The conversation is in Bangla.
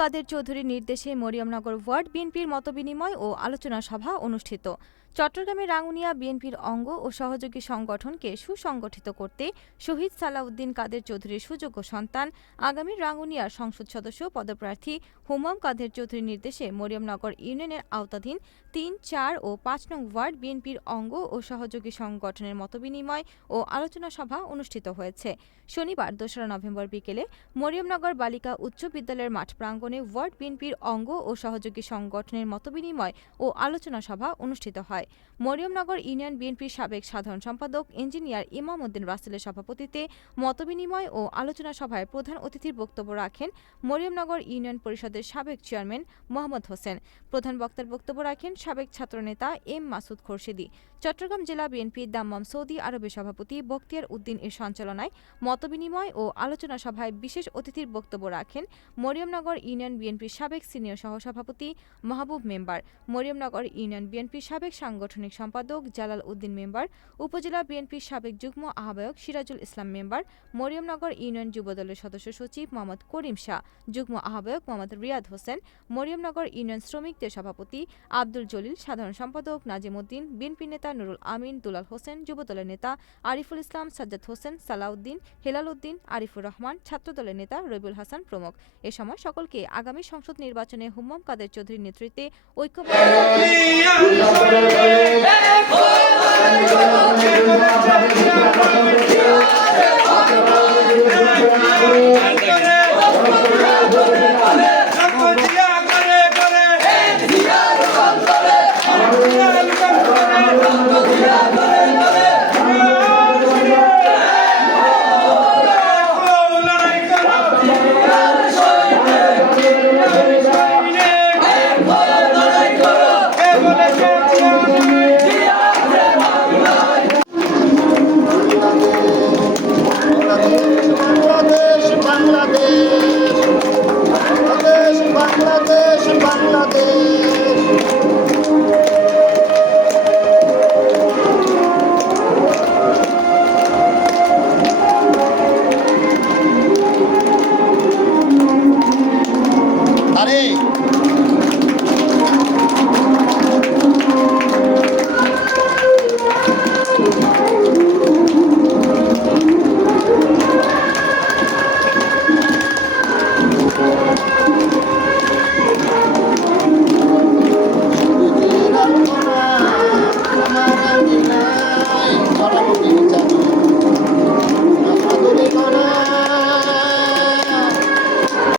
কাদের চৌধুরীর নির্দেশে মরিয়মনগর ওয়ার্ড বিএনপির মতবিনিময় ও আলোচনা সভা অনুষ্ঠিত। চট্টগ্রামের রাঙ্গুনিয়া বিএনপির অঙ্গ ও সহযোগী সংগঠনকে সুসংগঠিত করতে শহীদ সালাউদ্দিন কাদের চৌধুরীর সুযোগ্য সন্তান আগামী রাঙ্গুনিয়ার সংসদ সদস্য পদপ্রার্থী হুমাম কাদের চৌধুরীর নির্দেশে মরিয়মনগর ইউনিয়নের আওতাধীন ৩, ৪ ও ৫ নং ওয়ার্ড বিএনপির অঙ্গ ও সহযোগী সংগঠনের মতবিনিময় ও আলোচনা সভা অনুষ্ঠিত হয়েছে। শনিবার ২রা নভেম্বর বিকেলে মরিয়মনগর বালিকা উচ্চ বিদ্যালয়ের মাঠ প্রাঙ্গণে ওয়ার্ড বিএনপির অঙ্গ ও সহযোগী সংগঠনের মতবিনিময় ও আলোচনা সভা অনুষ্ঠিত হয়। মরিয়মনগর ইউনিয়ন বিএনপির সাবেক সাধারণ সম্পাদক ইঞ্জিনিয়ার ইমাম উদ্দিন রাসেলের সভাপতিত্বে মতবিনিময় ও আলোচনা সভায় প্রধান অতিথির বক্তব্য রাখেন মরিয়মনগর ইউনিয়ন পরিষদের সাবেক চেয়ারম্যান মোহাম্মদ হোসেন। প্রধান বক্তার বক্তব্য রাখেন সাবেক ছাত্রনেতা এম মাসুদ খোরশেদি। চট্টগ্রাম জেলা বিএনপির দাম্মাম সৌদি আরবের সভাপতি বখতিয়ার উদ্দিন এর সঞ্চালনায় মতবিনিময় ও আলোচনা সভায় বিশেষ অতিথির বক্তব্য রাখেন মরিয়মনগর ইউনিয়ন বিএনপির সাবেক সিনিয়র সহসভাপতি মাহবুব মেম্বার, মরিয়মনগর ইউনিয়ন বিএনপির সাবেক সাংগঠনিক সম্পাদক জালাল উদ্দিন মেম্বার, উপজেলা বিএনপির সাবেক যুগ্ম আহ্বায়ক সিরাজুল ইসলাম মেম্বার, মরিয়মনগর ইউনিয়ন যুবদলের সদস্য সচিব মোহাম্মদ করিম শাহ, যুগ্ম আহ্বায়ক মোহাম্মদ রিয়াদ হোসেন, মরিয়মনগর ইউনিয়ন শ্রমিকদের সভাপতি আব্দুল জলিল, সাধারণ সম্পাদক নাজিম উদ্দিন, বিএনপি নেতা নুরুল আমিন, দুলাল হোসেন, যুবদলের নেতা আরিফুল ইসলাম, সাজ্জাদ হোসেন, সালাউদ্দিন, হেলাল উদ্দিন, আরিফুর রহমান, ছাত্রদলের নেতা রবিউল হাসান প্রমুখ। এ সময় সকলকে আগামী সংসদ নির্বাচনে হুমাম কাদের চৌধুরীর নেতৃত্বে ঐক্যবদ্ধ